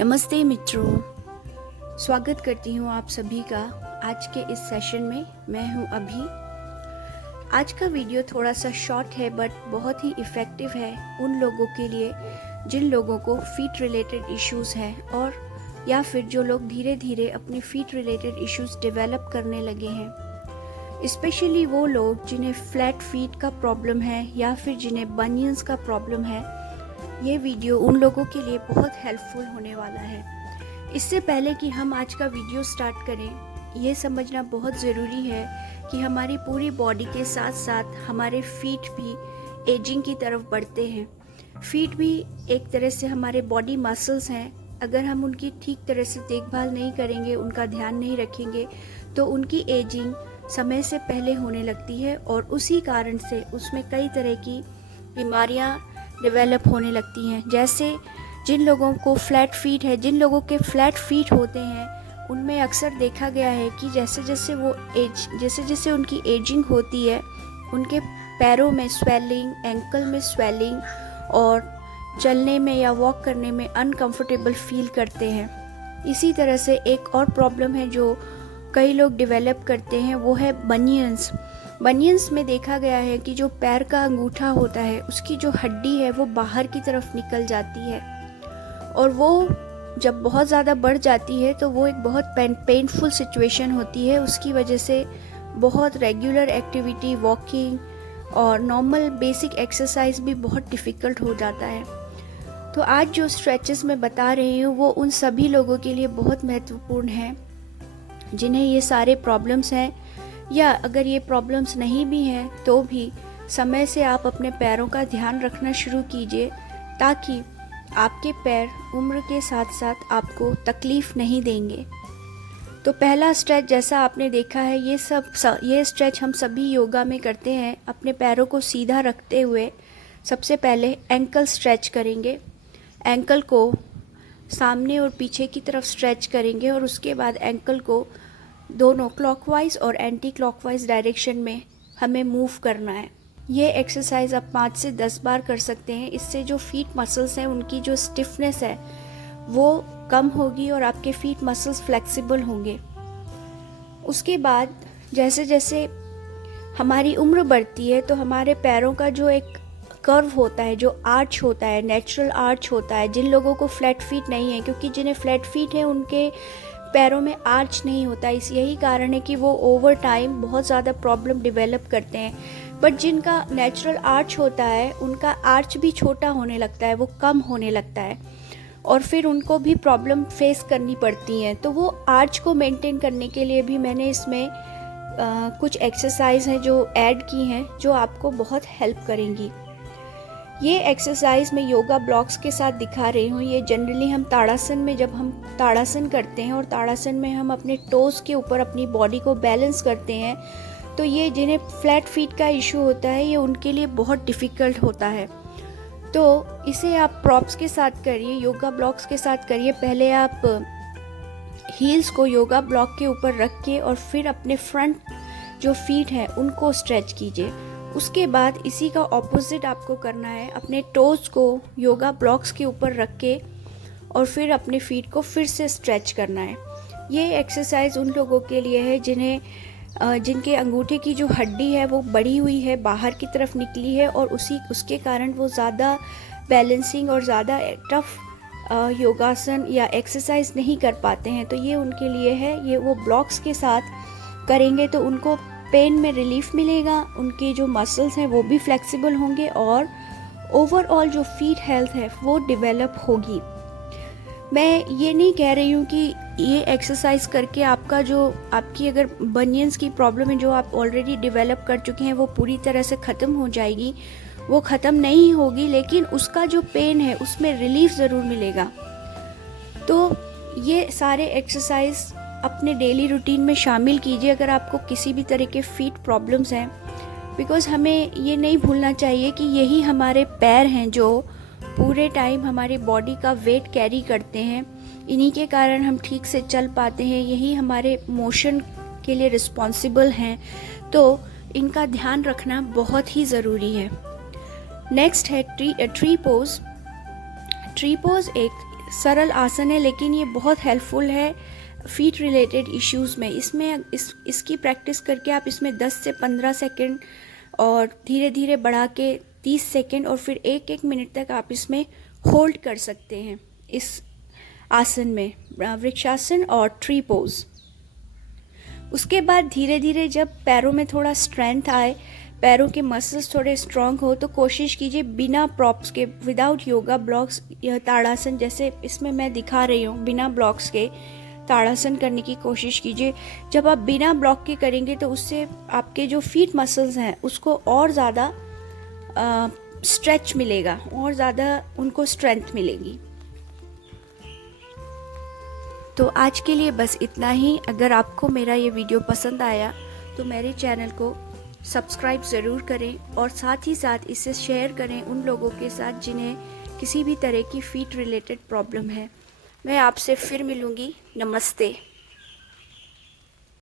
नमस्ते मित्रों, स्वागत करती हूँ आप सभी का आज के इस सेशन में। मैं हूँ अभी। आज का वीडियो थोड़ा सा शॉर्ट है बट बहुत ही इफ़ेक्टिव है उन लोगों के लिए जिन लोगों को फीट रिलेटेड इश्यूज़ हैं और या फिर जो लोग धीरे धीरे अपनी फीट रिलेटेड इश्यूज़ डेवलप करने लगे हैं। स्पेशली वो लोग जिन्हें फ्लैट फीट का प्रॉब्लम है या फिर जिन्हें बनियंस का प्रॉब्लम है। ये वीडियो उन लोगों के लिए बहुत हेल्पफुल होने वाला है। इससे पहले कि हम आज का वीडियो स्टार्ट करें, ये समझना बहुत ज़रूरी है कि हमारी पूरी बॉडी के साथ साथ हमारे फीट भी एजिंग की तरफ बढ़ते हैं। फीट भी एक तरह से हमारे बॉडी मसल्स हैं। अगर हम उनकी ठीक तरह से देखभाल नहीं करेंगे, उनका ध्यान नहीं रखेंगे, तो उनकी एजिंग समय से पहले होने लगती है और उसी कारण से उसमें कई तरह की बीमारियां डेवलप होने लगती हैं। जैसे जिन लोगों को फ्लैट फीट है, जिन लोगों के फ्लैट फीट होते हैं, उनमें अक्सर देखा गया है कि जैसे जैसे उनकी एजिंग होती है, उनके पैरों में स्वेलिंग, एंकल में स्वेलिंग और चलने में या वॉक करने में अनकंफर्टेबल फील करते हैं। इसी तरह से एक और प्रॉब्लम है जो कई लोग डेवलप करते हैं, वो है बनियंस। बनियंस में देखा गया है कि जो पैर का अंगूठा होता है, उसकी जो हड्डी है वो बाहर की तरफ निकल जाती है और वो जब बहुत ज़्यादा बढ़ जाती है तो वो एक बहुत पेनफुल सिचुएशन होती है। उसकी वजह से बहुत रेगुलर एक्टिविटी, वॉकिंग और नॉर्मल बेसिक एक्सरसाइज भी बहुत डिफ़िकल्ट हो जाता है। तो आज जो स्ट्रेचेस मैं बता रही हूँ वो उन सभी लोगों के लिए बहुत महत्वपूर्ण है जिन्हें ये सारे प्रॉब्लम्स हैं, या अगर ये प्रॉब्लम्स नहीं भी हैं तो भी समय से आप अपने पैरों का ध्यान रखना शुरू कीजिए ताकि आपके पैर उम्र के साथ साथ आपको तकलीफ़ नहीं देंगे। तो पहला स्ट्रेच जैसा आपने देखा है, ये स्ट्रेच हम सभी योगा में करते हैं। अपने पैरों को सीधा रखते हुए सबसे पहले एंकल स्ट्रेच करेंगे। एंकल को सामने और पीछे की तरफ स्ट्रेच करेंगे और उसके बाद एंकल को दोनों क्लॉकवाइज और एंटी क्लॉकवाइज डायरेक्शन में हमें मूव करना है। ये एक्सरसाइज आप 5 से 10 बार कर सकते हैं। इससे जो फीट मसल्स हैं उनकी जो स्टिफनेस है वो कम होगी और आपके फीट मसल्स फ्लेक्सिबल होंगे। उसके बाद जैसे जैसे हमारी उम्र बढ़ती है तो हमारे पैरों का जो एक कर्व होता है, जो आर्च होता है, नेचुरल आर्च होता है। जिन लोगों को फ्लैट फीट नहीं है, क्योंकि जिन्हें फ्लैट फीट है उनके पैरों में आर्च नहीं होता, यही कारण है कि वो ओवर टाइम बहुत ज़्यादा प्रॉब्लम डेवलप करते हैं। बट जिनका नेचुरल आर्च होता है उनका आर्च भी छोटा होने लगता है, वो कम होने लगता है और फिर उनको भी प्रॉब्लम फेस करनी पड़ती हैं। तो वो आर्च को मेंटेन करने के लिए भी मैंने इसमें कुछ एक्सरसाइज हैं जो ऐड की हैं जो आपको बहुत हेल्प करेंगी। ये एक्सरसाइज मैं योगा ब्लॉक्स के साथ दिखा रही हूँ। ये जनरली हम ताड़ासन में, जब हम ताड़ासन करते हैं और ताड़ासन में हम अपने टोस के ऊपर अपनी बॉडी को बैलेंस करते हैं, तो ये जिन्हें फ्लैट फीट का इशू होता है ये उनके लिए बहुत डिफ़िकल्ट होता है। तो इसे आप प्रॉप्स के साथ करिए, योगा ब्लॉक्स के साथ करिए। पहले आप हील्स को योगा ब्लॉक के ऊपर रख के और फिर अपने फ्रंट जो फीट हैं उनको स्ट्रेच कीजिए। उसके बाद इसी का ऑपोजिट आपको करना है, अपने टोज को योगा ब्लॉक्स के ऊपर रख के और फिर अपने फीट को फिर से स्ट्रेच करना है। ये एक्सरसाइज उन लोगों के लिए है जिनके अंगूठे की जो हड्डी है वो बड़ी हुई है, बाहर की तरफ निकली है और उसके कारण वो ज़्यादा बैलेंसिंग और ज़्यादा टफ योगासन या एक्सरसाइज नहीं कर पाते हैं। तो ये उनके लिए है। ये वो ब्लॉक्स के साथ करेंगे तो उनको पेन में रिलीफ मिलेगा, उनके जो मसल्स हैं वो भी फ्लेक्सिबल होंगे और ओवरऑल जो फीट हेल्थ है वो डेवलप होगी। मैं ये नहीं कह रही हूँ कि ये एक्सरसाइज करके आपकी अगर बनियंस की प्रॉब्लम है जो आप ऑलरेडी डेवलप कर चुके हैं वो पूरी तरह से ख़त्म हो जाएगी। वो ख़त्म नहीं होगी, लेकिन उसका जो पेन है उसमें रिलीफ ज़रूर मिलेगा। तो ये सारे एक्सरसाइज अपने डेली रूटीन में शामिल कीजिए अगर आपको किसी भी तरह के फीट प्रॉब्लम्स हैं। बिकॉज़ हमें ये नहीं भूलना चाहिए कि यही हमारे पैर हैं जो पूरे टाइम हमारी बॉडी का वेट कैरी करते हैं। इन्हीं के कारण हम ठीक से चल पाते हैं, यही हमारे मोशन के लिए रिस्पॉन्सिबल हैं। तो इनका ध्यान रखना बहुत ही ज़रूरी है। नेक्स्ट है ट्री पोज। ट्री पोज एक सरल आसन है लेकिन ये बहुत हेल्पफुल है फीट रिलेटेड इश्यूज़ में। इसकी प्रैक्टिस करके आप इसमें 10 से 15 सेकंड और धीरे धीरे बढ़ा के 30 सेकंड और फिर 1-1 मिनट तक आप इसमें होल्ड कर सकते हैं इस आसन में, वृक्षासन और ट्री पोज। उसके बाद धीरे धीरे जब पैरों में थोड़ा स्ट्रेंथ आए, पैरों के मसल्स थोड़े स्ट्रांग हो, तो कोशिश कीजिए बिना प्रॉप्स के, विदाउट योगा ब्लॉक्स, यह ताड़ासन जैसे इसमें मैं दिखा रही हूँ, बिना ब्लॉक्स के ताड़ासन करने की कोशिश कीजिए। जब आप बिना ब्लॉक के करेंगे तो उससे आपके जो फीट मसल्स हैं उसको और ज़्यादा स्ट्रेच मिलेगा, और ज़्यादा उनको स्ट्रेंथ मिलेगी। तो आज के लिए बस इतना ही। अगर आपको मेरा ये वीडियो पसंद आया तो मेरे चैनल को सब्सक्राइब ज़रूर करें और साथ ही साथ इसे शेयर करें उन लोगों के साथ जिन्हें किसी भी तरह की फीट रिलेटेड प्रॉब्लम है। मैं आपसे फिर मिलूँगी। नमस्ते।